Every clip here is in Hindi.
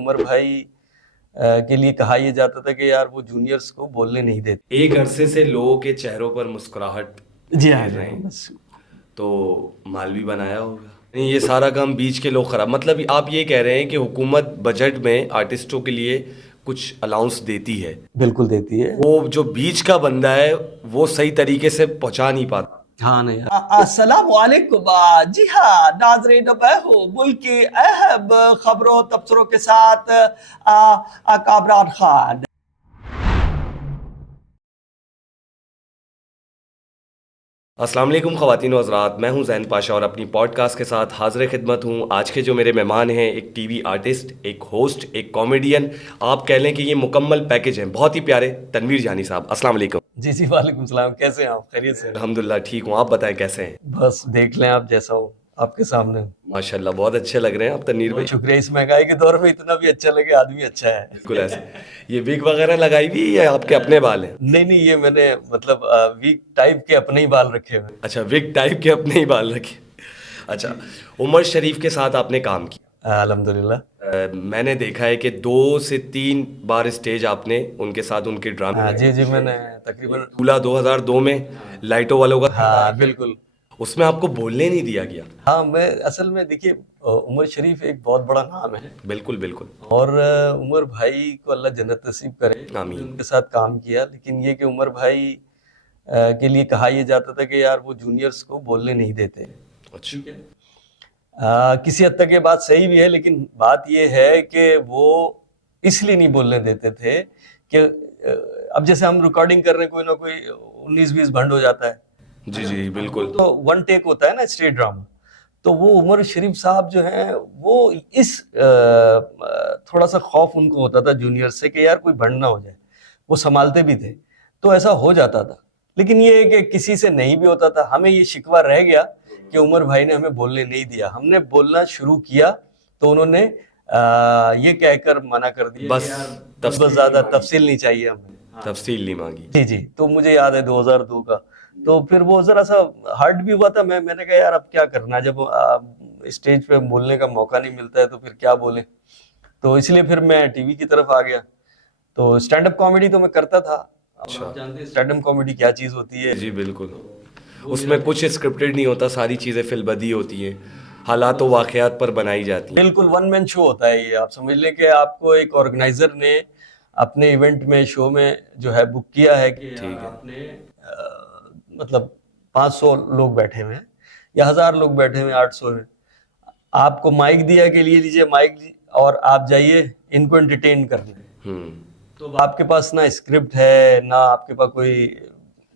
उमर भाई के लिए कहा यह जाता था कि यार वो जूनियर्स को बोलने नहीं देते। एक अरसे से लोगों के चेहरों पर मुस्कुराहट जी हाँ घेर जी रहे हाँ, हैं, बस। तो माल भी बनाया होगा। नहीं, ये सारा काम बीच के लोग खराब, मतलब आप ये कह रहे हैं कि हुकूमत बजट में आर्टिस्टों के लिए कुछ अलाउंस देती है, बिल्कुल देती है। वो जो बीच का बंदा है वो सही तरीके से पहुंचा नहीं पाता। हाँ नहीं अस्सलाम वालेकुम। जी हाँ नाजरीन, मैं हूँ मुल्क की अहम खबरों तबसरों के साथ कामरान खान। अस्सलाम वालेकुम ख़वातीन व हज़रात, मैं हूं ज़ैन पाशा और अपनी पॉडकास्ट के साथ हाज़िर खिदमत हूं। आज के जो मेरे मेहमान हैं, एक टीवी आर्टिस्ट, एक होस्ट, एक कॉमेडियन, आप कह लें कि ये मुकम्मल पैकेज हैं। बहुत ही प्यारे तनवीर जानी साहब, अस्सलाम वालेकुम। जी जी वालेकुम सलाम, कैसे हैं आप? खैरियत से? अल्हम्दुलिल्लाह ठीक हूँ, आप बताएं कैसे हैं? बस देख लें आप जैसा हो, आपके सामने हूं। माशाल्लाह बहुत अच्छे लग रहे हैं आप तनवीर भाई। बहुत शुक्रिया, इस महंगाई के दौर में इतना भी अच्छा लगे आदमी अच्छा है। बिल्कुल ऐसे। ये विग वगैरह लगाई हुई है या आपके अपने बाल हैं? नहीं नहीं, ये मैंने मतलब वीक टाइप के अपने ही बाल रखे हुए अच्छा, विग टाइप के अपने ही बाल रखे। अच्छा, उमर शरीफ के साथ आपने काम किया। हैं। अल्हम्दुलिल्लाह। मैंने देखा है कि 2 से 3 बार स्टेज आपने उनके साथ उनके ड्रामे हाँ में, जी जी, मैंने तकरीबन चूल्हा 2002 में लाइटों वालों का किरदार हाँ किया, बिल्कुल। उसमें आपको बोलने नहीं दिया गया। हाँ मैं असल में देखिए, उमर शरीफ एक बहुत बड़ा नाम है। बिल्कुल बिल्कुल। और उमर भाई को अल्लाह जन्नत नसीब करे, आमीन। उनके साथ काम किया। लेकिन ये कि उमर भाई के लिए कहा यह जाता था कि यार वो जूनियर्स को बोलने नहीं देते। अच्छा। किसी हद तक ये बात सही भी है, लेकिन बात ये है कि वो इसलिए नहीं बोलने देते थे कि अब जैसे हम रिकॉर्डिंग कर रहे हैं, कोई ना कोई 19-20 भंड हो जाता है। जी जी बिल्कुल। तो वन टेक होता है ना स्टेज ड्रामा। तो वो उमर शरीफ साहब जो हैं वो इस थोड़ा सा खौफ उनको होता था जूनियर से कि यार कोई भंड ना हो जाए। वो संभालते भी थे, तो ऐसा हो जाता था। लेकिन ये है कि किसी से नहीं भी होता था। हमें ये शिकवा रह गया कि उमर भाई ने हमें बोलने नहीं दिया। हमने बोलना शुरू किया तो उन्होंने ये कहकर मना कर दिया बस कि यार बस तफसील नहीं ज्यादा मांगी। तफसील नहीं चाहिए हमें। तफसील नहीं मांगी। जी जी, तो मुझे याद है 2002 का। तो फिर वो जरा सा हर्ट भी हुआ था। मैंने कहा यार अब क्या करना, जब स्टेज पे बोलने का मौका नहीं मिलता है तो फिर क्या बोले। तो इसलिए फिर मैं टीवी की तरफ आ गया। तो स्टैंड अप कॉमेडी तो मैं करता था। अब अच्छा। आप जानते हैं स्टैंड अप कॉमेडी क्या चीज होती है। जी बिल्कुल। उसमें कुछ स्क्रिप्टेड नहीं होता, सारी चीज़ें फिल्मबदी होती हैं, हालात व वाक़यात पर बनाई जाती हैं। बिल्कुल वन मैन शो होता है ये। आप समझ लें कि आपको एक ऑर्गेनाइजर ने अपने इवेंट में, शो में जो है बुक किया है कि ठीक है। आपने मतलब 500 लोग बैठे हुए हैं या 1000 लोग बैठे हुए हैं, 800 हैं। आपको माइक दिया कि लिए लीजिए माइक और आप जाइए इनको एंटरटेन करने। हम्म। तो आपके पास ना स्क्रिप्ट है ना आपके पास कोई,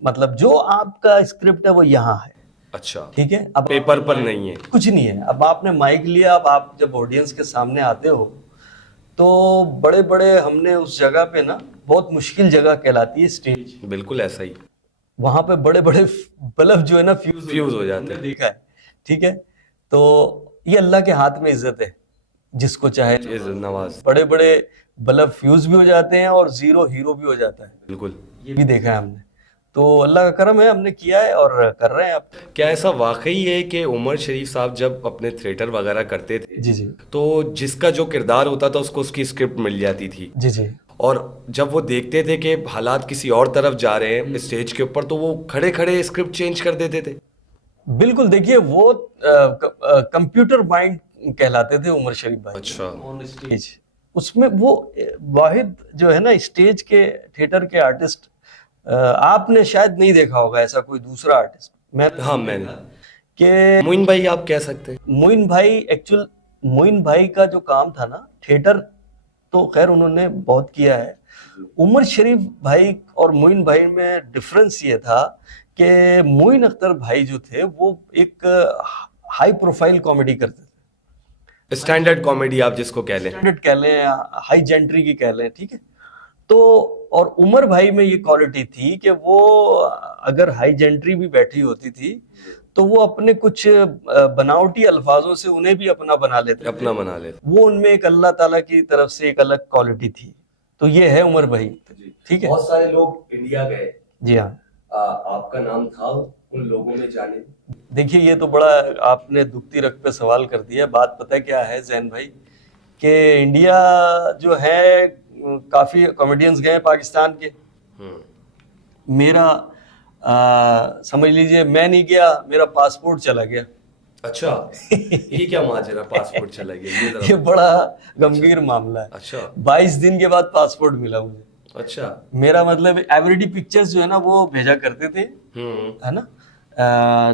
मतलब जो आपका स्क्रिप्ट है वो यहाँ है। अच्छा। ठीक है, अब पेपर पर नहीं है। कुछ नहीं है। अब आपने माइक लिया, अब आप जब ऑडियंस के सामने आते हो तो बड़े बड़े, हमने उस जगह पे ना, बहुत मुश्किल जगह कहलाती है स्टेज। बिल्कुल ऐसा ही। वहां पे बड़े बड़े बल्ब जो है ना फ्यूज हो जाते हमने हैं। देखा है। ठीक है, तो ये अल्लाह के हाथ में इज्जत है, जिसको चाहे नवाज। बड़े बड़े बल्ब फ्यूज भी हो जाते हैं और जीरो हीरो भी हो जाता है। बिल्कुल। ये भी देखा है हमने। तो अल्लाह का करम है, हमने किया है और कर रहे हैं अब। क्या ऐसा वाकई है कि उमर शरीफ साहब जब अपने थिएटर वगैरह करते थे, जी जी तो जिसका जो किरदार होता था उसको उसकी स्क्रिप्ट मिल जाती थी, जी जी और जब वो देखते थे कि हालात किसी और तरफ जा रहे हैं स्टेज के ऊपर, तो वो खड़े खड़े स्क्रिप्ट चेंज कर देते थे? बिल्कुल। देखिए वो कंप्यूटर माइंड कहलाते थे उमर शरीफ भाई। अच्छा। ऑन स्टेज उसमें वो वाहिद जो है ना स्टेज के थिएटर के आर्टिस्ट, आपने शायद नहीं देखा होगा ऐसा कोई दूसरा आर्टिस्ट। मैं हाँ मैंने। कि मोइन भाई आप कह सकते हैं। मोइन भाई एक्चुअल, मोइन भाई का जो काम था ना थिएटर, तो खैर उन्होंने बहुत किया है। उमर शरीफ भाई और मोइन भाई में डिफरेंस ये था कि मोइन अख्तर भाई जो थे वो एक हाई प्रोफाइल कॉमेडी करते थे। स्टैंडर्ड कॉमेडी आप जिसको कह लें। स्टैंडर्ड कह लें, हाई जेंट्री की कह लें, ठीक है। तो और उमर भाई में ये क्वालिटी थी कि वो अगर हाई जेंट्री भी बैठी होती थी तो वो अपने कुछ बनावटी अल्फाजों से उन्हें भी अपना बना लेते थे। अपना बना लेते। वो उनमें एक अल्लाह ताला की तरफ से एक अलग क्वालिटी थी। तो ये है उमर भाई। ठीक है। बहुत सारे लोग इंडिया गए, जी हाँ। आपका नाम था उन लोगों में जाने? देखिए ये तो बड़ा आपने दुखती रख पे सवाल कर दिया। बात पता है क्या है जैन भाई, कि इंडिया जो है काफी कॉमेडियंस गए हैं पाकिस्तान के। मेरा समझ लीजिए मैं नहीं गया, मेरा पासपोर्ट चला गया। अच्छा, ये क्या माजरा, पासपोर्ट चला गया, ये ये जरा। बड़ा गंभीर मामला है। अच्छा 22 दिन के बाद पासपोर्ट मिला मुझे। अच्छा। मेरा मतलब एवरीडे पिक्चर्स जो है ना वो भेजा करते थे, है ना,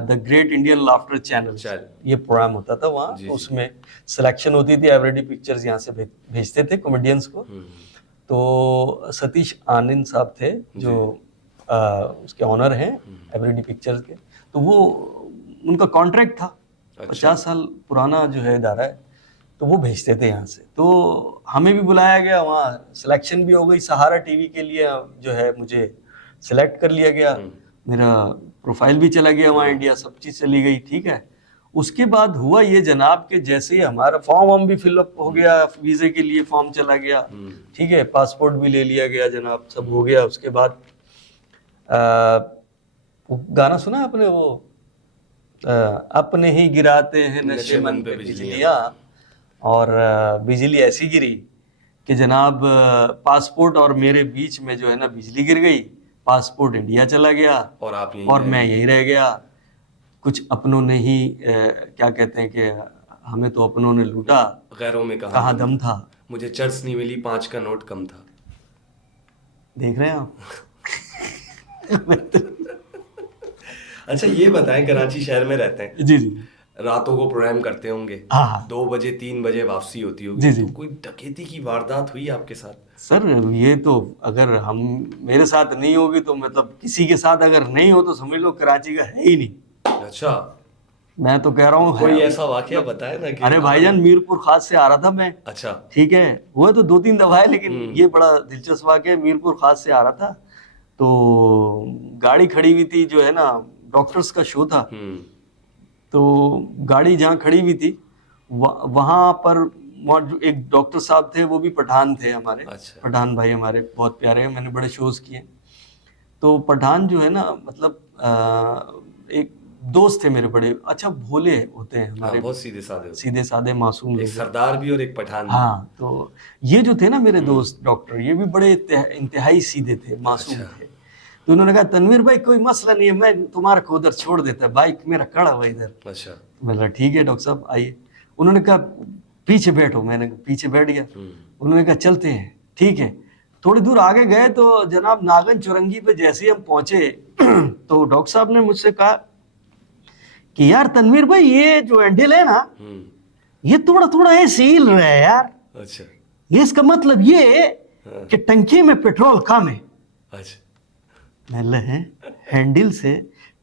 the great Indian laughter channel, चल। ये प्रोग्राम होता था वहाँ। जी, जी। उसमें सिलेक्शन होती थी, एवरीडे पिक्चर्स यहाँ से भेजते थे कॉमेडियंस को। तो सतीश आनंद साहब थे जो उसके ऑनर हैं एवरीडे पिक्चर्स के। तो वो उनका कॉन्ट्रैक्ट था, 50 साल पुराना जो है इदारा है, तो वो भेजते थे यहाँ से। तो हमें भी बुलाया गया, वहाँ सिलेक्शन भी हो गई। सहारा टीवी के लिए जो है मुझे सिलेक्ट कर लिया गया, मेरा प्रोफाइल भी चला गया वहाँ इंडिया, सब चीज़ चली गई, ठीक है। उसके बाद हुआ ये जनाब के जैसे ही हमारा फॉर्म हम भी फिलअप हो गया, वीज़े के लिए फॉर्म चला गया, ठीक है, पासपोर्ट भी ले लिया गया जनाब, सब हो गया। उसके बाद वो गाना सुना आपने, वो अपने ही गिराते हैं नशे मन पे बिजलियाँ, और बिजली ऐसी गिरी कि जनाब पासपोर्ट और मेरे बीच में जो है ना बिजली गिर गई, पासपोर्ट इंडिया चला गया और आप यहीं और रह मैं यहीं रह गया। कुछ अपनों ने ही क्या कहते हैं कि हमें तो अपनों ने लूटा, गैरों में कहाँ दम था। मुझे चर्च नहीं मिली, 5 का नोट कम था। देख रहे हैं आप। अच्छा ये बताएं, कराची शहर में रहते हैं, जी जी रातों को प्रोग्राम करते होंगे, हाँ 2 बजे 3 बजे वापसी होती होगी, जी जी। तो कोई डकैती की वारदात हुई आपके साथ? सर ये तो अगर हम मेरे साथ नहीं होगी तो मतलब किसी के साथ अगर नहीं हो तो समझ लो कराची का है ही नहीं। अच्छा, मैं तो कह रहा हूँ कोई ऐसा वाकया बताए ना कि अरे भाईजान मीरपुर खास से आ रहा था मैं, अच्छा ठीक है, हुआ तो 2-3 दफा है, लेकिन ये बड़ा दिलचस्प वाकया है। मीरपुर खास से आ रहा था तो गाड़ी खड़ी हुई थी, जो है ना डॉक्टर्स का शो था, तो गाड़ी जहाँ खड़ी हुई थी वहाँ पर जो एक डॉक्टर साहब थे, वो भी पठान थे हमारे। अच्छा। पठान भाई हमारे बहुत प्यारे हैं, मैंने बड़े शोज किए। तो पठान जो है ना मतलब एक दोस्त थे मेरे, बड़े अच्छा भोले होते हैं हमारे, बहुत सीधे साधे होते सीधे साधे मासूम हैं। लोग एक सरदार भी और एक पठान भी। हाँ, तो ये जो थे ना मेरे दोस्त डॉक्टर, ये भी बड़े इंतहाई सीधे थे, मासूम थे। तो उन्होंने कहा तनवीर भाई कोई मसला नहीं है, मैं तुम्हारे को उधर छोड़ देता, बाइक मेरा खड़ा हुआ इधर। अच्छा, मैंने कहा ठीक है डॉक्टर साहब आइए। उन्होंने कहा पीछे बैठो, मैंने कहा पीछे बैठ गया। उन्होंने कहा चलते हैं, ठीक है। थोड़ी दूर आगे गए तो जनाब नागन चौरंगी पे जैसे ही हम पहुंचे तो डॉक्टर साहब ने मुझसे कहा कि यार तनवीर भाई ये जो हैंडल है ना, ये थोड़ा थोड़ा ऐसे हिल रहा है यार। अच्छा, ये इसका मतलब ये है कि टंकी में पेट्रोल कम है। अच्छा, मैंने है हैंडल से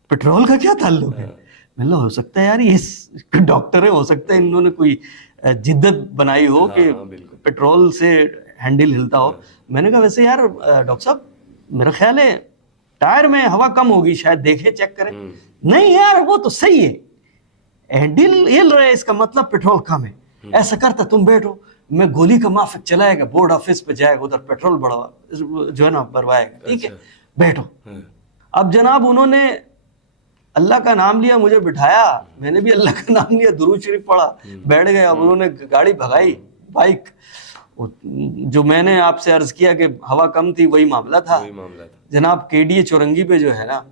पेट्रोल का क्या ताल्लुक है? मैंने हो सकता है यार ये डॉक्टर है, हो सकता है इन्होंने कोई जिद्दत बनाई हो कि पेट्रोल से हैंडल हिलता हो। मैंने कहा वैसे यार डॉक्टर साहब मेरा ख्याल है टायर में हवा कम होगी, शायद देखें चेक करें। नहीं यार वो तो सही है, हैंडल हिल रहा है इसका मतलब पेट्रोल कम है। ऐसा करता तुम बैठो, मैं गोली का माफिक चलाएगा, बोर्ड ऑफिस पे जाएगा, उधर पेट्रोल बढ़वा जो है ना भरवाएगा, ठीक है बैठो। अब जनाब उन्होंने अल्लाह का नाम लिया, मुझे बिठाया, मैंने भी अल्लाह का नाम लिया, दुरूद शरीफ पढ़ा, बैठ गए। अब उन्होंने गाड़ी भगाई, बाइक, जो मैंने आपसे अर्ज किया कि हवा कम थी वही मामला था जनाब। केडीए चौरंगी पे जो है ना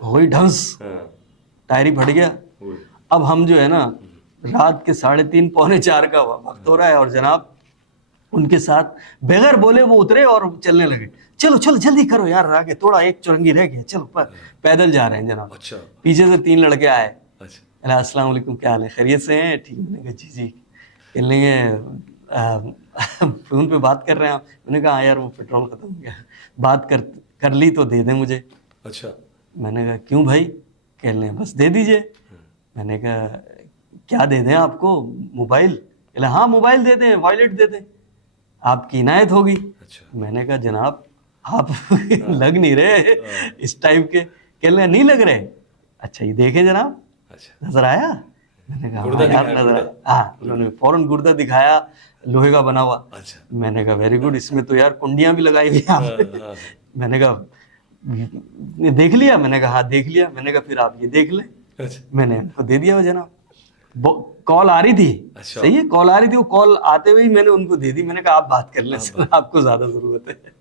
वही ढंस टायर ही फट गया। अब हम जो है ना रात के 3:30 पौने 4 का वक्त हो रहा है, और जनाब उनके साथ बगैर बोले वो उतरे और चलने लगे। चलो चलो जल्दी करो यार, आगे थोड़ा एक चौरंगी रह गया, चलो पैदल जा रहे हैं जनाब। अच्छा, पीछे से 3 लड़के आए। अच्छा, अस्सलाम वालेकुम, क्या हाल है, खैरियत से हैं? ठीक। मैंने कहा जी जी। कहने फोन पे बात कर रहे हैं आप? मैंने कहा हाँ यार वो पेट्रोल खत्म हो गया, बात कर ली तो दे दें मुझे। अच्छा, मैंने कहा क्यों भाई? कह रहे हैं बस दे दीजिए। मैंने कहा क्या दे दें आपको? मोबाइल? कहले हाँ मोबाइल दे दें, वॉलेट दे दें, आपकी इनायत होगी। अच्छा, मैंने कहा जनाब आप लग नहीं रहे इस टाइप के। कह रहे नहीं लग रहे? अच्छा ये देखे जनाब, अच्छा, नजर आया? मैंने कहा गुर्दा हाँ यार दिखाया, नजर आया। हाँ, उन्होंने फौरन गुर्दा दिखाया, लोहे का बना हुआ। अच्छा, मैंने कहा वेरी गुड, इसमें तो यार कुंडियां भी लगाई हुई हैं आपने। मैंने कहा देख लिया? मैंने कहा हाँ देख लिया। मैंने कहा फिर आप ये देख लें। अच्छा, मैंने उनको दे दिया वो जनाब। कॉल आ रही थी। अच्छा। सही है, कॉल आ रही थी, वो कॉल आते हुए ही मैंने उनको दे दी, मैंने कहा आप बात कर लें सर, आपको ज्यादा जरूरत है।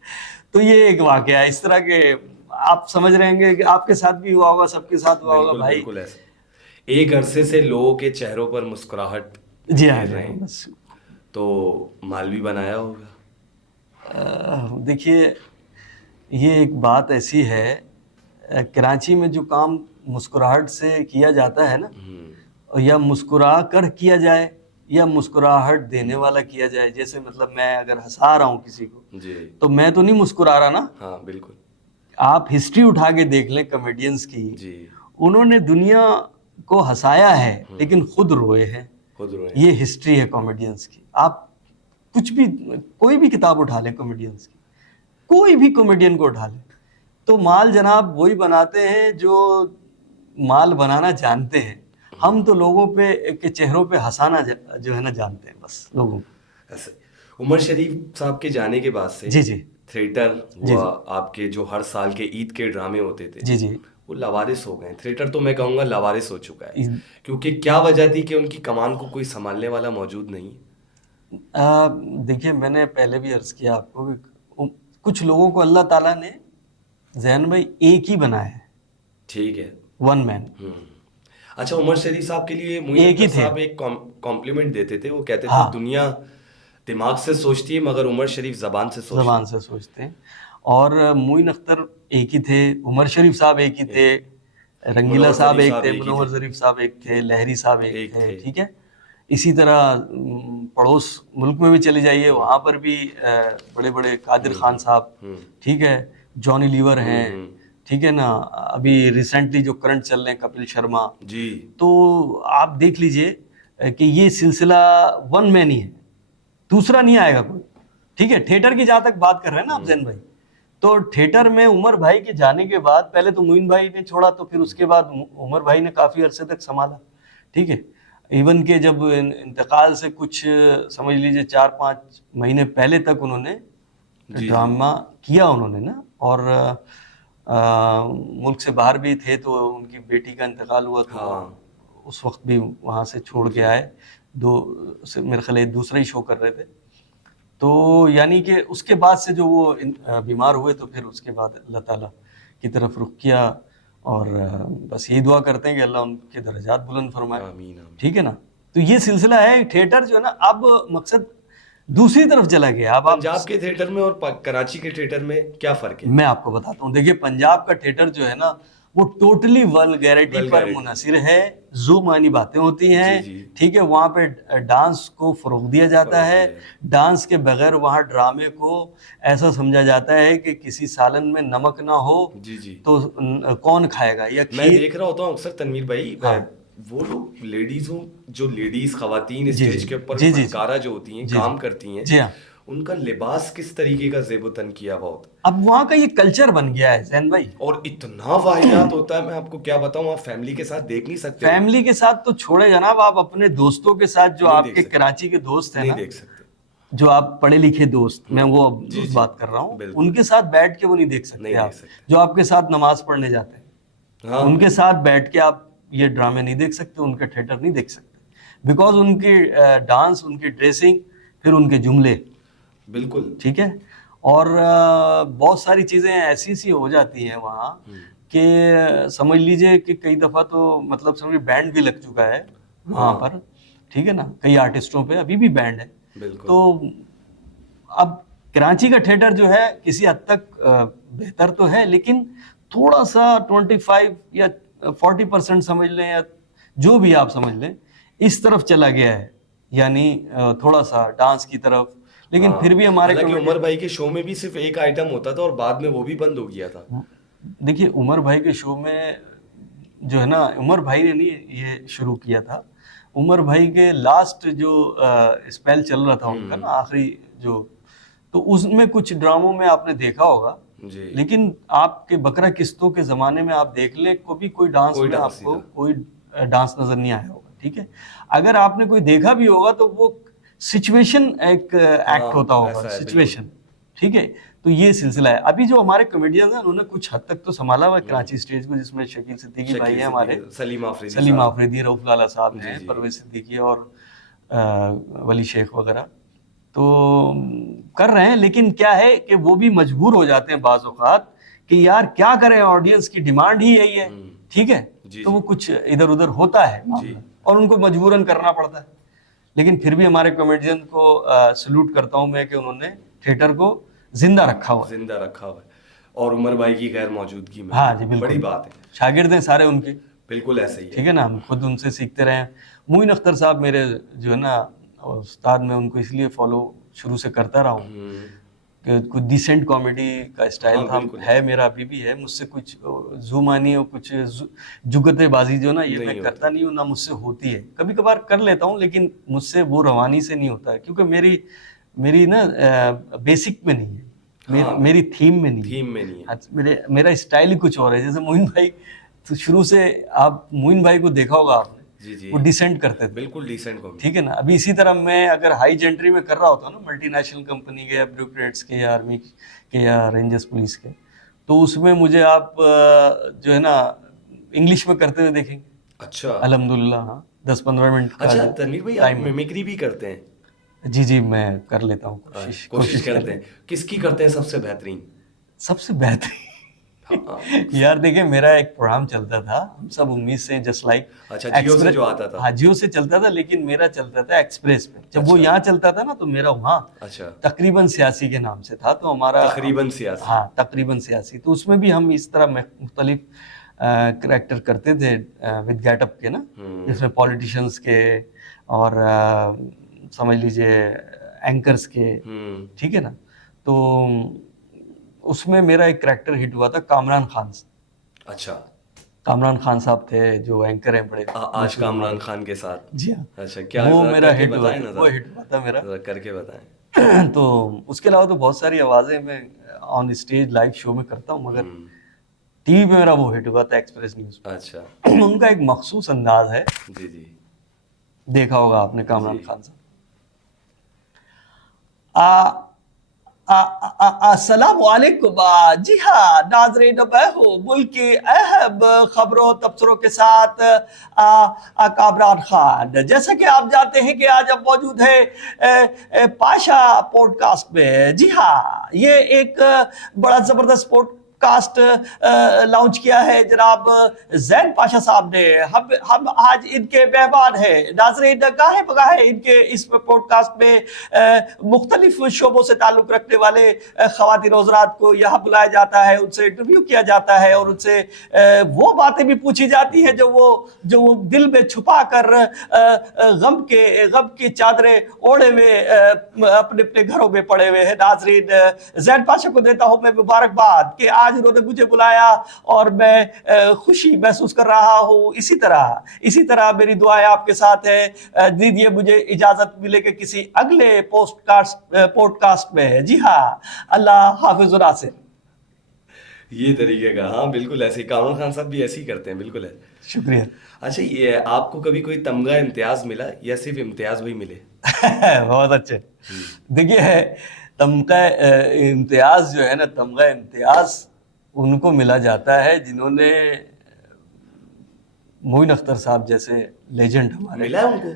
तो ये एक वाकया है इस तरह के, आप समझ रहे होंगे कि आपके साथ भी हुआ होगा, सबके साथ हुआ होगा बिल्कुल भाई। बिल्कुल ऐसा। एक अरसे से लोगों के चेहरों पर मुस्कुराहट जी हाँ, घेर जी रहे हाँ, हैं, बस। तो माल भी बनाया होगा। देखिए, ये एक बात ऐसी है, कराची में जो काम मुस्कुराहट से किया जाता है ना, या मुस्कुरा कर किया जाए या मुस्कुराहट देने वाला किया जाए, जैसे मतलब मैं अगर हंसा रहा हूँ किसी को, जी। तो मैं तो नहीं मुस्कुरा रहा ना। हाँ बिल्कुल। आप हिस्ट्री उठा के देख लें कॉमेडियंस की, जी। उन्होंने दुनिया को हंसाया है लेकिन खुद रोए हैं। खुद रोए। ये हिस्ट्री है कॉमेडियंस की। आप कुछ भी, कोई भी किताब उठा लें कॉमेडियंस की, कोई भी कॉमेडियन को उठा लें, तो माल जनाब वही बनाते हैं जो माल बनाना जानते हैं। हम तो लोगों पे के चेहरों पे हंसाना जो है ना जानते हैं, बस लोगों को। ऐसे उमर शरीफ साहब के जाने के बाद से जी जी थिएटर जी हुआ, जी आपके जो हर साल के ईद के ड्रामे होते थे जी जी। वो लावारिस हो गए। थिएटर तो मैं कहूँगा लावारिस हो चुका है, इस- क्योंकि क्या वजह थी कि उनकी कमान को कोई संभालने वाला मौजूद नहीं। देखिए, मैंने पहले भी अर्ज किया आपको कि कुछ लोगों को अल्लाह ताला ने, जैन भाई, एक ही बनाया है, ठीक है। वन मैन, अच्छा, उमर शरीफ साहब के लिए मोइन एक ही अख्तर थे। साहब एक कॉम्प्लीमेंट देते थे, वो कहते थे हाँ, दुनिया दिमाग से सोचती है मगर उमर शरीफ जबान से सोचते जबान से सोचते हैं। और मोइन अख्तर एक ही थे, उमर शरीफ साहब एक ही थे, रंगीला मुनव्वर साहब ज़रीफ एक साहब थे, एक ही मुनव्वर थे। ज़रीफ साहब एक थे, लहरी साहब एक एक थे, थे। ठीक है। इसी तरह पड़ोस मुल्क में भी चले जाइए, वहाँ पर भी बड़े बड़े कादिर खान साहब, ठीक है, जॉनी लीवर हैं, ठीक है ना। अभी रिसेंटली जो करंट चल रहे हैं, कपिल शर्मा। जी। तो आप देख लीजिए कि ये सिलसिला वन मैन ही है, दूसरा नहीं आएगा कोई, ठीक है। थिएटर की जहां तक बात कर रहे हैं ना आप जैन भाई, तो थिएटर में उमर भाई के जाने के बाद पहले तो मोइन भाई ने छोड़ा, तो फिर उसके बाद उमर भाई ने काफी अरसे तक संभाला, ठीक है। इवन के जब इंतकाल से कुछ समझ लीजिए 4-5 महीने पहले तक उन्होंने जी। ड्रामा किया उन्होंने ना। और मुल्क से बाहर भी थे, तो उनकी बेटी का इंतकाल हुआ, तो हाँ। उस वक्त भी वहाँ से छोड़ के आए। मेरे ख्याल दूसरा ही शो कर रहे थे। तो यानी कि उसके बाद से जो वो बीमार हुए, तो फिर उसके बाद अल्लाह ताला की तरफ रुख किया। और बस यही दुआ करते हैं कि अल्लाह उनके दर्जात बुलंद फरमाए, आमीन आमीन। ठीक है ना। तो ये सिलसिला है थिएटर जो है ना, अब मकसद दूसरी तरफ चला गया। अब आप, पंजाब के थिएटर में और कराची के थिएटर में क्या फर्क है? मैं आपको बताता हूँ। देखिए, पंजाब का थिएटर जो है ना, वो टोटली वल्गैरिटी पर वल्गैरिटी। मुनहसिर है, जो मानी बातें होती हैं, जी। ठीक है। वहाँ पे डांस को फरोग दिया जाता है। फरोग डांस के बगैर वहाँ ड्रामे को ऐसा समझा जाता है कि किसी सालन में नमक ना हो जी जी। तो कौन खाएगा, या मैं खीर। देख रहा होता हूँ अक्सर तनवीर भाई, हाँ। वो लोग लेडीज हो, जो लेडीज खवातीन जी स्टेज जी के ऊपर जी जी फनकारा जो होती हैं, जी काम जी करती हैं, जी हाँ। उनका लिबास किस तरीके का ज़ेबुतन किया हुआ होता है। अब वहाँ का ये कल्चर बन गया है जैन भाई, और इतना वाहियात होता है, मैं आपको क्या बताऊं, आप फैमिली के साथ देख नहीं सकते हो। फैमिली के साथ तो छोड़े जनाब, आप अपने दोस्तों के साथ, जो नहीं देख आपके सकते। कराची के दोस्त हैं नहीं ना, देख सकते। जो आप पढ़े लिखे दोस्त, मैं वो जी दोस्त जी। बात कर रहा हूँ, बिल्कुल। उनके साथ बैठ के वो नहीं देख सकते नहीं देख आप। सकते। जो आपके साथ नमाज पढ़ने जाते हैं, हाँ। उनके साथ बैठ के आप ये ड्रामे नहीं देख सकते, उनके थिएटर नहीं देख सकते, बिकॉज उनकी डांस, उनकी ड्रेसिंग, फिर उनके जुमले, बिल्कुल। ठीक है। और बहुत सारी चीजें ऐसी सी हो जाती हैं वहाँ कि समझ लीजिए कि कई दफा तो मतलब समझिए बैंड भी लग चुका है वहाँ पर, ठीक है ना। कई आर्टिस्टों पे अभी भी बैंड है। बिल्कुल। तो अब कराची का थिएटर जो है किसी हद तक बेहतर तो है, लेकिन थोड़ा सा 25 या 40% समझ लें, या जो भी आप समझ लें, इस तरफ चला गया है, यानी थोड़ा सा डांस की तरफ। लेकिन फिर भी हमारे हालांकि comedian- उमर भाई के शो में भी सिर्फ एक आइटम होता था और बाद में वो भी बंद हो गया था। देखिए, उमर भाई के शो में जो है ना, उमर भाई ने नहीं ये शुरू किया था। उमर भाई के लास्ट जो स्पेल चल रहा था उनका ना, आखिरी जो, तो उसमें कुछ ड्रामों में आपने देखा होगा। जी। लेकिन आपके बकरा किस्तों के जमाने में आप देख ले, कभी कोई डांस कोई में डांस आपको नहीं था। कोई डांस नजर नहीं आया होगा, ठीक है। अगर आपने कोई देखा भी होगा तो वो सिचुएशन एक एक्ट होता होगा, ऐसा है, सिचुएशन, ठीक है। तो ये सिलसिला है। अभी जो हमारे कॉमेडियंस हैं उन्होंने कुछ हद तक तो संभाला हुआ है कराची स्टेज को, जिसमें शकील सिद्दीकी भाई हैं हमारे, सलीम आफरीदी सलीम साहब। आफरीदी, रऊफ लाला साहब जी, हैं, जी। परवेज सिद्दीकी और वली शेख वगैरह। तो कर रहे हैं, लेकिन क्या है कि वो भी मजबूर हो जाते हैं बाज़ औक़ात कि यार क्या करें, ऑडियंस की डिमांड ही यही है, ठीक है। जी, तो वो जी। कुछ इधर उधर होता है मामला, और उनको मजबूरन करना पड़ता है। लेकिन फिर भी हमारे कॉमेडियन को सल्यूट करता हूं मैं कि उन्होंने थिएटर को जिंदा रखा हुआ है। जिंदा रखा हुआ है, और उमर भाई की गैर मौजूदगी में। हाँ जी, बड़ी बिल्कुल। बात है। शागिर्द हैं सारे उनके, बिल्कुल ऐसे ही ठीक है। है ना, हम खुद उनसे सीखते रहे हैं। मोइन अख्तर साहब मेरे जो है ना उस्ताद, मैं उनको इसलिए फॉलो शुरू से करता रहा हूँ कि कुछ डिसेंट कॉमेडी का स्टाइल हाँ, था, बिल्कुल है, मेरा अभी भी है। मुझसे कुछ जुमानी और कुछ जुगतेबाजी जो ना, ये नहीं मैं होती। करता नहीं हूँ, ना मुझसे होती है। कभी कभार कर लेता हूँ, लेकिन मुझसे वो रवानी से नहीं होता है, क्योंकि मेरी ना बेसिक में नहीं है, हाँ, मेरी थीम में नहीं है। थीम में नहीं है। आज मेरा स्टाइल ही कुछ और है। जैसे मोइन भाई, तो शुरू से आप मोइन भाई को देखा होगा आपने, जी, जी। वो डिसेंट करते थे, बिल्कुल डिसेंट कॉमेडी। ठीक है ना। अभी इसी तरह मैं अगर हाई जेंट्री में कर रहा होता ना, मल्टीनेशनल कंपनी के या ब्यूरोक्रेट्स के या आर्मी के या रेंजर्स पुलिस के, तो उसमें मुझे आप जो है ना इंग्लिश में करते हुए देखेंगे, अच्छा। अल्हम्दुलिल्लाह। हाँ, 10-15 मिनट का अच्छा जो तनवीर भाई, आप टाइम है। मिमिक्री भी करते हैं? जी जी, मैं कर लेता हूँ, कोशिश कर करते हैं। किसकी करते हैं सबसे बेहतरीन? सबसे बेहतरीन। हाँ। यार देखिए, मेरा एक प्रोग्राम चलता था, हम सब उम्मीद से, जस्ट लाइक अच्छा, जियो से जो आता था। हाँ, जियो से चलता था, लेकिन मेरा चलता था एक्सप्रेस पे। जब वो अच्छा। यहाँ चलता था ना, तो मेरा वहाँ अच्छा। तकरीबन सियासी के नाम से था, तो हमारा तकरीबन सियासी। हाँ, तकरीबन सियासी। तो उसमें भी हम इस तरह मुख्तलिफ करेक्टर करते थे विद गेटअप के ना, जिसमें पॉलिटिशियंस के और समझ लीजिए एंकर्स के, ठीक है ना। तो उसमें मेरा एक करेक्टर हिट हुआ था कामरान खान से। अच्छा। कामरान खान साहब थे जो एंकर हैं बड़े आज मशहूर कामरान हमारे। खान के साथ। जी हाँ, अच्छा, क्या वो जरा मेरा करके हिट हुआ बताएं था, ना वो जरा। हिट हुआ था मेरा। जरा करके बताएं। तो उसके अलावा तो बहुत सारी आवाजें मैं ऑन स्टेज लाइव शो में करता हूँ, मगर टीवी पे मेरा वो हिट हुआ था एक्सप्रेस न्यूज पे। अच्छा। उनका एक मखसूस अंदाज है, जी, जी। देखा होगा आपने कामरान जी। खान साहब। आ अस्सलाम वालेकुम। जी हाँ नाज़रीन, मैं हूँ मुल्क की अहम खबरों तबसरों के साथ कामरान खान। जैसा कि आप जानते हैं कि आज हम मौजूद है पाशा पॉडकास्ट में। जी हाँ, ये एक बड़ा ज़बरदस्त पॉडकास्ट लॉन्च किया है जनाब जैन पाशा साहब ने। हम आज इनके मेहमान हैं। नाज़रीन, गाहे बगाहे इनके इस पॉडकास्ट में मुख्तलिफ शोबों से ताल्लुक़ रखने वाले ख़वातीन हज़रात को यहाँ बुलाया जाता है, उनसे इंटरव्यू किया जाता है, और उनसे वो बातें भी पूछी जाती हैं जो वो दिल में छुपा कर गम की चादरें ओढ़े हुए अपने अपने घरों में पड़े हुए हैं। नाज़रीन, जैन पाशा को देता हूँ मैं मुबारकबाद कि आज उन्होंने मुझे बुलाया, और मैं खुशी महसूस कर रहा हूँ। इसी तरह मेरी दुआएं आपके साथ है। दीजिए मुझे इजाजत मिलेगी किसी अगले पॉडकास्ट में। जी हाँ, अल्लाह हाफिज़ उर नासिर। ये तरीके का, हाँ बिल्कुल ऐसे ही कामरान खान साहब भी ऐसे ही करते हैं, बिल्कुल है। शुक्रिया। अच्छा, ये आपको कभी कोई तमगा इम्तियाज मिला या सिर्फ इम्तियाज भी मिले? बहुत अच्छे। देखिए, तमगा इम्तियाज जो है ना, तमगा इम्तियाज उनको मिला जाता है जिन्होंने मोइन अख्तर साहब जैसे लेजेंड हमारे। मिला है उनको?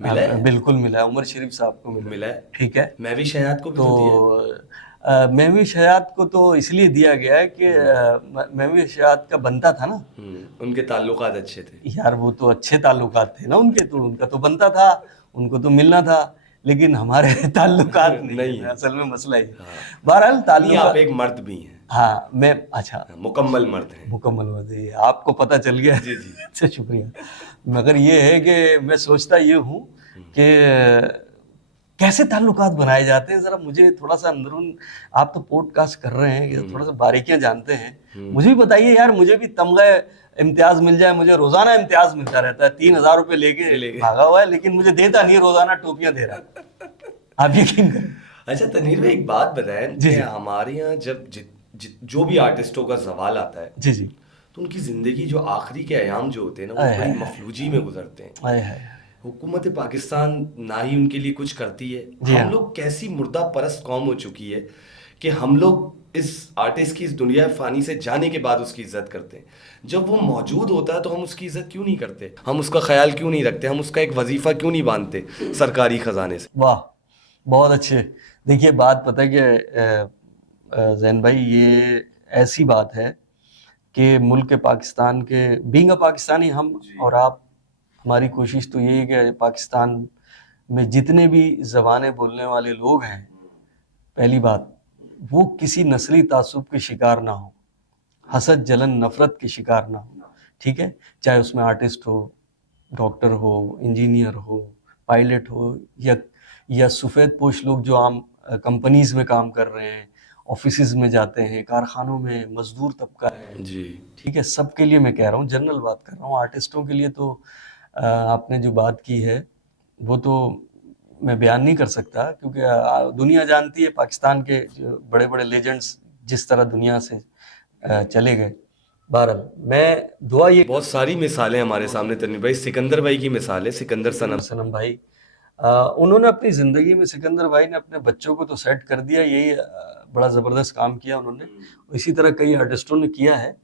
मिला है? बिल्कुल मिला है। उमर शरीफ साहब को मिला है। ठीक है। महवी शहयात को भी तो तो दिया है। महवी शहयात को तो इसलिए दिया गया है कि महवी शहयात का बनता था ना। उनके ताल्लुकात अच्छे थे यार, वो तो अच्छे ताल्लुकात थे ना उनके, तो उनका तो बनता था, उनको तो मिलना था, लेकिन हमारे ताल्लुकात नहीं है। असल में मसला ही। बहरहाल नहीं, ताल्लुकात। आप एक मर्द भी हैं। हाँ, मैं अच्छा मुकम्मल मर्द हैं। मुकम्मल मर्द, आपको पता चल गया। जी, जी। अच्छा, शुक्रिया। मगर ये है कि मैं सोचता ये हूँ कि कैसे ताल्लुकात बनाए जाते हैं, जरा मुझे थोड़ा सा अंदरून, आप तो पॉडकास्ट कर रहे हैं, थोड़ा सा बारीकियां जानते हैं, मुझे भी बताइए यार। मुझे भी तमगा इम्तियाज मिल जाए। मुझे रोजाना इम्तियाज मिलता रहता है, 3,000 रुपये लेके भागा हुआ है, लेकिन मुझे देता नहीं, रोजाना टोपियां दे रहा है। आप यकीन करें। अच्छा तनवीर भाई, एक बात बताएं कि हमारे यहाँ जब जो भी आर्टिस्टों का सवाल आता है, जी जी, तो उनकी जिंदगी जो आखिरी के अयाम जो होते हैं ना, वो बड़ी मफलूजी में गुजरते हैं। हुकूमत पाकिस्तान ना ही उनके लिए कुछ करती है। हम लोग कैसी मुर्दा परस्त कौम हो चुकी है कि हम लोग इस आर्टिस्ट की इस दुनिया फानी से जाने के बाद उसकी इज्जत करते हैं। जब वो मौजूद होता है तो हम उसकी इज्जत क्यों नहीं करते, हम उसका ख्याल क्यों नहीं रखते, हम उसका एक वजीफा क्यों नहीं बांधते सरकारी खजाने से। वाह, बहुत अच्छे। देखिए बात पता है कि जैन भाई, ये ऐसी बात है कि मुल्क पाकिस्तान के बीइंग अ पाकिस्तानी हम और आप, हमारी कोशिश तो यही है कि पाकिस्तान में जितने भी ज़बानें बोलने वाले लोग हैं, पहली बात वो किसी नस्ली तासुब के शिकार ना हो, हसद जलन नफरत के शिकार ना हो। ठीक है, चाहे उसमें आर्टिस्ट हो, डॉक्टर हो, इंजीनियर हो, पायलट हो, या सफ़ेद पोश लोग जो आम कंपनीज में काम कर रहे हैं, ऑफिसेज में जाते हैं, कारखानों में मजदूर तबका है। जी ठीक है, सबके लिए मैं कह रहा हूँ, जनरल बात कर रहा हूँ। आर्टिस्टों के लिए तो आपने जो बात की है वो तो मैं बयान नहीं कर सकता, क्योंकि दुनिया जानती है पाकिस्तान के जो बड़े बड़े लेजेंड्स जिस तरह दुनिया से चले गए। बहरहाल मैं दुआ ये बहुत सारी मिसालें हमारे सामने तनवीर भाई, सिकंदर भाई की मिसाल है, सिकंदर सनम। सनम भाई, उन्होंने अपनी ज़िंदगी में, सिकंदर भाई ने अपने बच्चों को तो सेट कर दिया, यही बड़ा ज़बरदस्त काम किया उन्होंने। इसी तरह कई आर्टिस्टों ने किया है।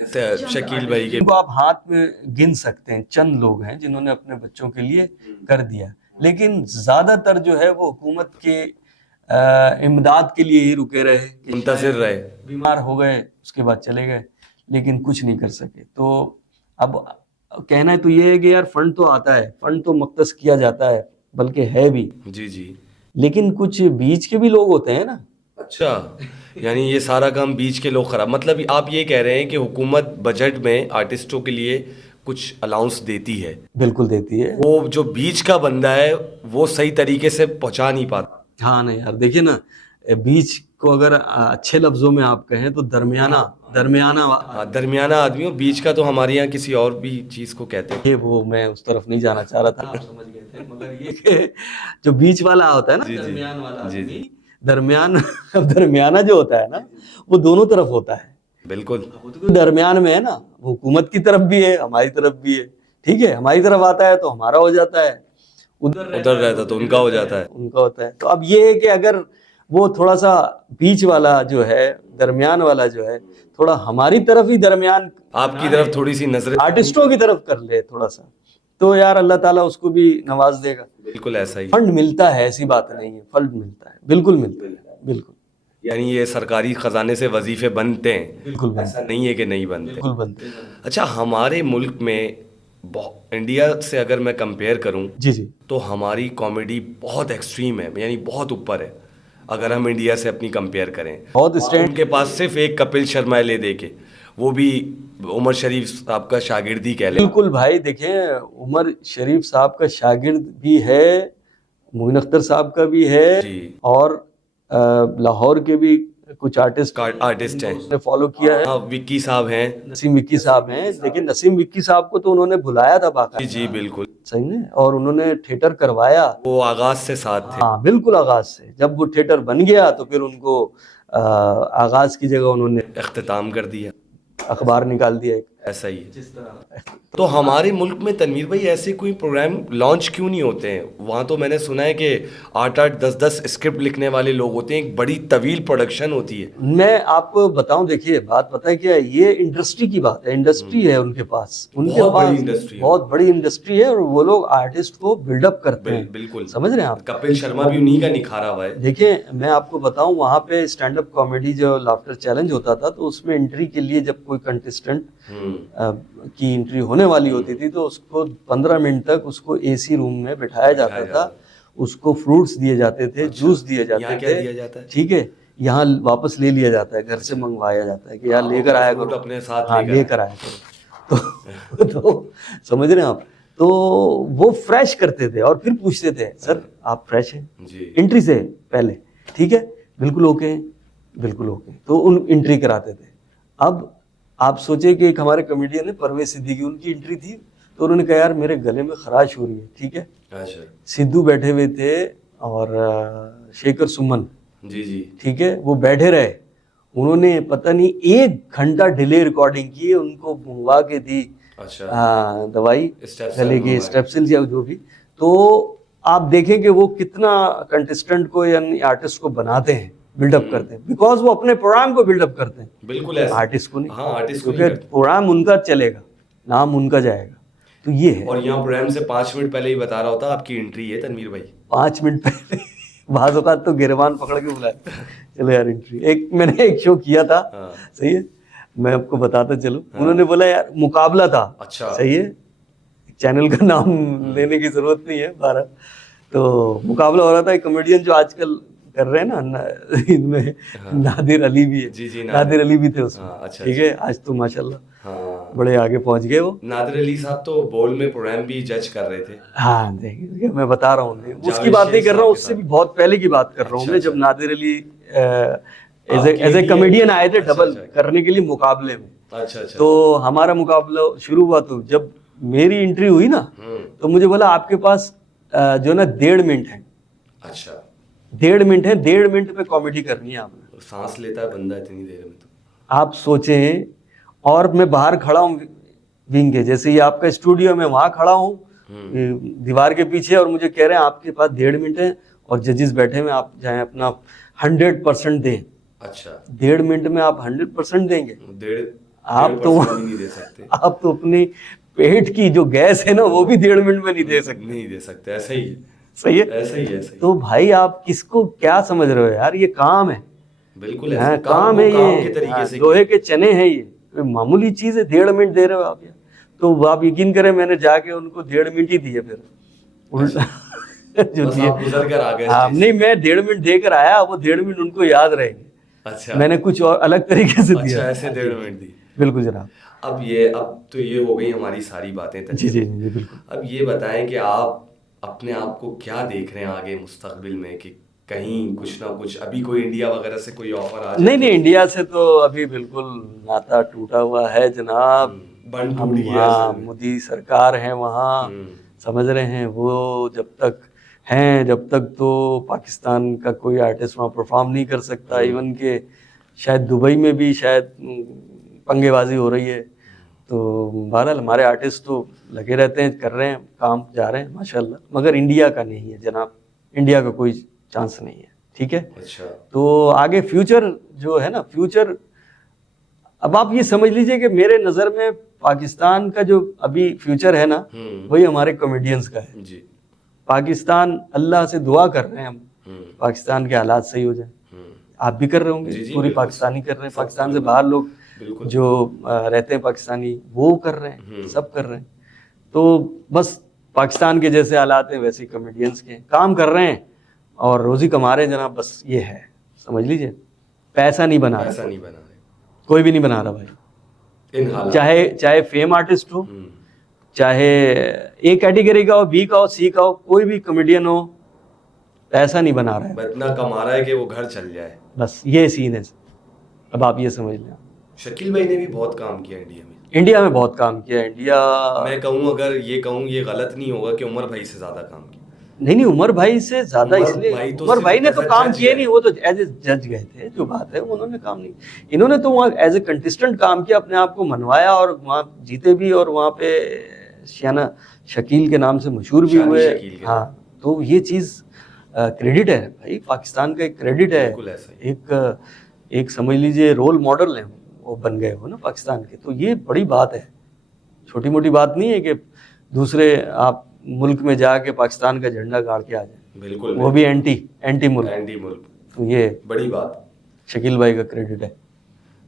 जैसे शकील भाई के जिनको आप हाथ में गिन सकते हैं, चंद लोग हैं जिन्होंने अपने बच्चों के लिए कर दिया, लेकिन ज़्यादातर जो है वो हुकूमत के इमदाद के लिए ही रुके रहे कि मुंतज़िर रहे। बीमार हो गए उसके बाद चले गए, लेकिन कुछ नहीं कर सके। तो अब कहना है तो ये है कि यार फंड तो आता है, फंड तो मख्तस किया जाता है, बल्कि है भी, जी जी। लेकिन कुछ बीच के भी लोग होते हैं ना। अच्छा, यानी ये सारा काम बीच के लोग खराब, मतलब आप ये कह रहे हैं कि हुकूमत बजट में आर्टिस्टों के लिए कुछ अलाउंस देती है, बिल्कुल देती है। वो जो बीच का बंदा है वो सही तरीके से पहुंचा नहीं पाता। हाँ नहीं यार, देखिए ना, बीच को अगर अच्छे लफ्जों में आप कहें तो दरमियाना दरमियाना हाँ, दरमियाना आदमी, और बीच का तो हमारे यहाँ किसी और भी चीज़ को कहते हैं। ये वो मैं उस तरफ नहीं जाना चाह रहा था, आप समझ गए थे, मगर ये कि जो बीच वाला होता है ना, जी, जी। दरमियान वाला जी, आदमी, जी। दरमियान अब दरमियाना जो होता है ना, वो दोनों तरफ होता है। बिल्कुल। वो तो दरमियान में है ना, वो हुकूमत की तरफ भी है, हमारी तरफ भी है। ठीक है, हमारी तरफ आता है तो हमारा हो जाता है, उधर रहता तो उनका हो जाता है। उनका होता है। तो अब ये है कि अगर वो थोड़ा सा बीच वाला जो है, दरमियान वाला जो है, थोड़ा हमारी तरफ ही दरमियान आपकी तरफ थोड़ी सी नजरें, आर्टिस्टों की तरफ कर ले थोड़ा सा, तो यार अल्लाह ताला उसको भी नवाज देगा। बिल्कुल ऐसा ही। फंड मिलता है, ऐसी बात नहीं है, फंड मिलता है, बिल्कुल मिलता है, बिल्कुल यानी ये सरकारी खजाने से वजीफे बनते हैं, बिल्कुल बनता ऐसा है, नहीं है कि नहीं बनते। बिल्कुल बनते हैं। अच्छा, हमारे मुल्क में इंडिया से अगर मैं कंपेयर करूं जी जी, तो हमारी कॉमेडी बहुत एक्सट्रीम है, यानी बहुत ऊपर है अगर हम इंडिया से अपनी कंपेयर करें। बहुत स्टैंड। उनके पास सिर्फ एक कपिल शर्मा ले दे के, वो भी उमर शरीफ साहब का शागिर्द ही कह ले। बिल्कुल भाई, देखें उमर शरीफ साहब का शागिर्द भी है, मोइन अख्तर साहब का भी है, जी। और लाहौर के भी कुछ आर्टिस्ट हैं, ने फॉलो किया है। हाँ, विक्की साहब हैं। नसीम विक्की साहब हैं, लेकिन नसीम विक्की साहब को तो उन्होंने बुलाया था जी बाकायदा, जी बिल्कुल, सही में, और उन्होंने थिएटर करवाया। वो आगाज से साथ थे। हाँ बिल्कुल, आगाज से। जब वो थिएटर बन गया तो फिर उनको आगाज की जगह उन्होंने इख्तिताम कर दिया, अखबार निकाल दिया एक। ऐसा ही है। तो हमारे मुल्क में तनवीर भाई ऐसे कोई प्रोग्राम लॉन्च क्यों नहीं होते हैं? वहाँ तो मैंने सुना है कि 8-8 10-10 स्क्रिप्ट लिखने वाले लोग होते हैं, एक बड़ी तवील प्रोडक्शन होती है। मैं आपको बताऊं, देखिए बात पता है क्या है, ये इंडस्ट्री की बात है, इंडस्ट्री है उनके पास, बहुत बड़ी इंडस्ट्री है। बहुत बड़ी इंडस्ट्री है, और वो लोग आर्टिस्ट को बिल्डअप करते हैं। बिल्कुल, समझ रहे हैं आप? कपिल शर्मा भी उन्हीं का निखारा हुआ है। देखिए मैं आपको बताऊं, वहाँ पे स्टैंड अप कॉमेडी जो लाफ्टर चैलेंज होता था, तो उसमें एंट्री के लिए जब कोई कंटेस्टेंट की एंट्री होने वाली होती थी तो उसको 15 मिनट तक उसको एसी रूम में बिठाया जाता था, उसको फ्रूट्स दिए जाते थे, जूस दिए जाते थे। ठीक है, यहाँ वापस ले लिया जाता है, घर से मंगवाया जाता है कि यार लेकर आया करो, अपने साथ हाँ लेकर आया करो। तो समझ रहे हैं आप? तो वो फ्रेश करते थे और फिर पूछते थे, सर आप फ्रेश हैं एंट्री से पहले? ठीक है, बिल्कुल ओके हैं, बिल्कुल ओके। तो उन एंट्री कराते थे। अब आप सोचे कि एक हमारे कॉमेडियन है परवेज सिद्दीकी, उनकी एंट्री थी, तो उन्होंने कहा यार मेरे गले में खराश हो रही है। ठीक है, सिद्धू बैठे हुए थे और शेखर सुमन, जी जी, ठीक है, वो बैठे रहे, उन्होंने पता नहीं 1 घंटा डिले रिकॉर्डिंग की, उनको मंगवा के दी दवाई गले की, स्टेप्सिल या जो भी। तो आप देखें कि वो कितना कंटेस्टेंट को यानी आर्टिस्ट को बनाते हैं, बिल्डअप करते हैं, बिकॉज वो अपने प्रोग्राम को बिल्डअप करते हैं, बिल्कुल ऐसा। आर्टिस्ट को नहीं। हाँ, आर्टिस्ट को नहीं क्योंकि करते। प्रोग्राम उनका चलेगा, नाम उनका जाएगा, तो ये है। और यहाँ प्रोग्राम से 5 मिनट पहले ही बता रहा होता आपकी एंट्री है तनवीर भाई। 5 मिनट पहले बाज़ औक़ात तो गिरबान पकड़ के बुलाया, चलो यार एंट्री। मैंने एक शो किया था, हाँ। सही है, मैं आपको बताता चलूं। उन्होंने बोला यार मुकाबला था, अच्छा। सही है, चैनल का नाम लेने की जरूरत नहीं है बारह, तो मुकाबला हो रहा था। एक कॉमेडियन जो आजकल कर रहे हैं ना इनमें, नादिर अली भी है। जी, नादिर अली भी थे उसमें। हाँ, अच्छा, ठीक है, आज तो माशाल्लाह हाँ। बड़े आगे पहुंच गए वो। नादिर अली साहब तो बोल में प्रोग्राम भी जज कर रहे थे। हाँ देखिए, मैं बता रहा हूँ, उसकी जावेद बात नहीं शेख कर रहा हूँ, साहब के उससे भी साथ। बहुत पहले की बात कर रहा हूँ अच्छा, मैं, अच्छा। जब नादिर अली आपके एज ए लिए- कॉमेडियन आए थे अच्छा, डबल अच्छा। करने के लिए मुकाबले में। अच्छा अच्छा। तो हमारा मुकाबला शुरू हुआ, तो जब मेरी एंट्री हुई ना, हम्म। तो मुझे बोला आपके पास जो ना 1.5 मिनट है, अच्छा। 1.5 मिनट है, 1.5 मिनट में कॉमेडी करनी है आपने। तो सांस लेता है बंदा इतनी देर में तो। आप सोचें, और मैं बाहर खड़ा हूँ विंग के, जैसे ये आपका स्टूडियो में, वहां खड़ा हूँ दीवार के पीछे, और मुझे कह रहे हैं आपके पास 1.5 मिनट है और जजेस बैठे हुए, आप जाएं अपना 100% दें। अच्छा। 1.5 मिनट में आप 100% देंगे? डेढ़ आप तो 1% भी नहीं दे सकते। आप तो अपनी पेट की जो गैस है ना, वो भी 1.5 मिनट में नहीं दे सकते। नहीं दे सकते, ऐसा ही है। सही है, ऐसा ही है, ऐसा ही। तो भाई आप किसको क्या समझ रहे हो यार, ये काम है। बिल्कुल ऐसा हाँ, है। काम वो है काम ये, के तरीके हाँ, से लोहे किया। के चने हैं ये, कोई मामूली चीज है। 1.5 मिनट दे रहे हो आप यार, तो आप यकीन करें मैंने जाके उनको 1.5 मिनट ही दिए फिर उल्टा जो बस दिए। आप गुजर कर आ गए हाँ, स्टेज नहीं, से। मैं 1.5 मिनट देकर आया, वो 1.5 मिनट उनको याद रहेंगे। अच्छा। मैंने कुछ और अलग तरीके से दिया। अच्छा, ऐसे हाँ, 1.5 जी, मिनट दी। बिल्कुल जनाब। अब तो ये हो गई हमारी सारी बातें जी तनवीर जी भाई। जी बिल्कुल। अब ये बताएं कि आप अपने आप को क्या देख रहे हैं आगे मुस्तकबिल में, कि कहीं कुछ ना कुछ अभी कोई इंडिया वगैरह से कोई ऑफर आ जाए नहीं तो- नहीं, इंडिया से तो अभी बिल्कुल नाता टूटा हुआ है जनाब। बन टूट हम गया वहाँ असल में। मोदी सरकार है वहाँ, समझ रहे हैं, वो जब तक हैं, जब तक तो पाकिस्तान का कोई आर्टिस्ट वहाँ परफॉर्म नहीं कर सकता। इवन के शायद दुबई में भी शायद पंगेबाजी हो रही है। तो बहरहाल हमारे आर्टिस्ट तो लगे रहते हैं, कर रहे हैं काम, जा रहे हैं माशाल्लाह, मगर इंडिया का नहीं है जनाब, इंडिया का कोई चांस नहीं है। ठीक है, अच्छा। तो आगे फ्यूचर जो है ना, फ्यूचर अब आप ये समझ लीजिए कि मेरे नज़र में पाकिस्तान का जो अभी फ्यूचर है ना, वही हमारे कॉमेडियंस का है। जी। पाकिस्तान, अल्लाह से दुआ कर रहे हैं हम, पाकिस्तान के हालात सही हो जाए। आप भी कर रहे होंगे, जी, जी, पूरी बिल्कुल। पाकिस्तानी कर रहे हैं, सब पाकिस्तान से बिल्कुल। बाहर लोग बिल्कुल। जो रहते हैं पाकिस्तानी, वो कर रहे हैं, सब कर रहे हैं। तो बस पाकिस्तान के जैसे हालात हैं वैसे ही कॉमेडियंस के काम कर रहे हैं और रोजी कमा रहे हैं जनाब, बस ये है, समझ लीजिए। पैसा नहीं बना पैसा रहा, नहीं बना रहे कोई भी नहीं बना रहा भाई, इन हालात। चाहे फेम आर्टिस्ट हो, चाहे ए कैटेगरी का हो, बी का हो, सी का हो, कोई भी कॉमेडियन हो, पैसा नहीं बना रहा है, इतना कमा रहा है कि वो घर चल जाए। बस ये सीन है। अब आप ये समझ लें। शकील भाई ने भी बहुत काम किया इंडिया में। इंडिया में बहुत काम किया, इंडिया मैं कहूँ, अगर ये कहूँ, ये गलत नहीं होगा कि उमर भाई से ज्यादा काम किया। नहीं, उमर भाई से ज्यादा, उमर इसलिए भाई तो उमर भाई ने सिर्फ तो as a काम judge किए गए। नहीं, वो तो एज ए जज गए थे, जो बात है, उन्होंने काम नहीं, इन्होंने तो वहाँ एज ए कंटेस्टेंट काम किया, अपने आप को मनवाया और वहाँ जीते भी, और वहाँ पे शियाना शकील के नाम से मशहूर भी शानी हुए। शकील के हाँ, तो ये चीज़ क्रेडिट है भाई, पाकिस्तान का एक क्रेडिट है, बिल्कुल ऐसा ही। एक समझ लीजिए रोल मॉडल है वो, बन गए हो ना पाकिस्तान के, तो ये बड़ी बात है, छोटी मोटी बात नहीं है कि दूसरे आप मुल्क में जाके पाकिस्तान का झंडा गाड़ के आ जाए, बिल्कुल, वो भी एंटी मुल्क, एंटी मुल्क, तो ये बड़ी बात। शकील भाई का क्रेडिट है।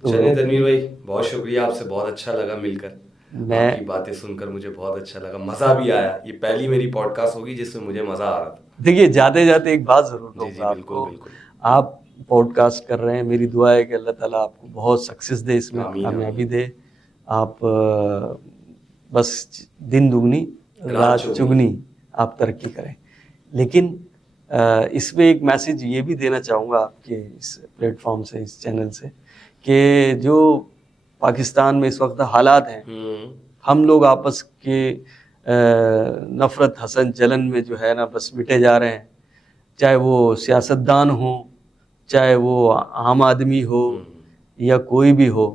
तो चलिए तनवीर भाई, बहुत शुक्रिया, आपसे बहुत अच्छा लगा मिलकर, मैं आपकी बातें सुनकर मुझे बहुत अच्छा लगा, मज़ा भी आया। ये पहली मेरी पॉडकास्ट होगी जिसमें मुझे मज़ा आ रहा था। देखिए, जाते जाते एक बात जरूर जी, जी, कहूँगा बिल्कुल, आपको, बिल्कुल। आप पॉडकास्ट कर रहे हैं, मेरी दुआ है कि अल्लाह ताला आपको बहुत सक्सेस दे, इसमें आमीन, कामयाबी आमीन। दे। आप बस दिन दुगनी रात चुगनी आप तरक्की करें। लेकिन इस पे एक मैसेज ये भी देना चाहूँगा आपके इस प्लेटफॉर्म से, इस चैनल से, कि जो पाकिस्तान में इस वक्त हालात हैं, हम लोग आपस के नफ़रत हसद जलन में जो है ना, बस मिटे जा रहे हैं, चाहे वो सियासतदान हो, चाहे वो आम आदमी हो, या कोई भी हो,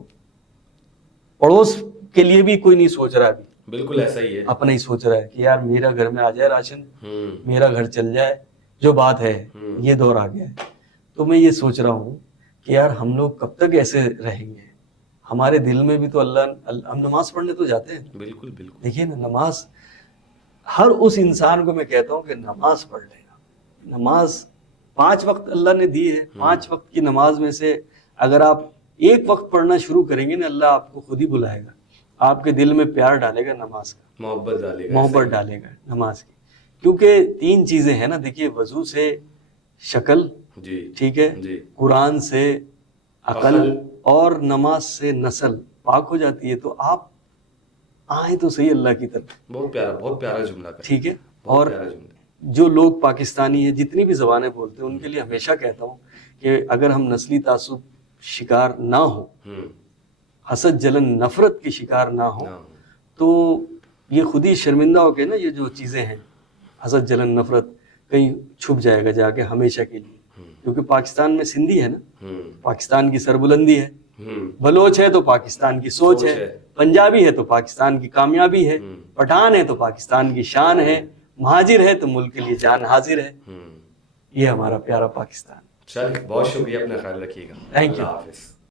पड़ोस के लिए भी कोई नहीं सोच रहा अभी, बिल्कुल ऐसा ही है। अपना ही सोच रहा है कि यार मेरा घर में आ जाए राशन, मेरा घर चल जाए, जो बात है, ये दौर आ गया है। तो मैं ये सोच रहा हूँ कि यार हम लोग कब तक ऐसे रहेंगे। हमारे दिल में भी तो हम नमाज पढ़ने तो जाते हैं। बिल्कुल बिल्कुल। देखिए ना, नमाज हर उस इंसान को मैं कहता हूँ कि नमाज पढ़ लेगा। नमाज 5 वक्त अल्लाह ने दी है, 5 वक्त की नमाज में से अगर आप एक वक्त पढ़ना शुरू करेंगे ना, अल्लाह आपको खुद ही बुलाएगा, आपके दिल में प्यार डालेगा नमाज का, मोहब्बत डालेगा, मोहब्बत डालेगा नमाज की। क्योंकि 3 चीजें हैं ना, देखिए, वजू से शक्ल, जी ठीक है, जी, कुरान से अकल अकल। और नमाज से नस्ल पाक हो जाती है। तो आप आए तो सही अल्लाह की तरफ, बहुत प्यारा जुमला का, ठीक है। बहुत और प्यारा जुमला। जो लोग पाकिस्तानी है, जितनी भी जबानें बोलते हैं, उनके लिए हमेशा कहता हूँ कि अगर हम नस्ली तासुब शिकार ना हो, हसद जलन नफरत के शिकार ना हो, ना। तो ये खुद ही शर्मिंदा होके ना, ये जो चीज़ें हैं हसद जलन नफरत, कहीं छुप जाएगा जाके हमेशा के लिए। क्योंकि पाकिस्तान में सिंधी है ना, पाकिस्तान की सरबुलंदी है, बलोच है तो पाकिस्तान की सोच है, पंजाबी है तो पाकिस्तान की कामयाबी है, पठान है तो पाकिस्तान की शान है, महाजिर है तो मुल्क के लिए जान हाजिर है। ये हमारा प्यारा पाकिस्तान। चल, बहुत शुक्रिया, अपना ख्याल रखिएगा। Thank you. Allah Hafiz.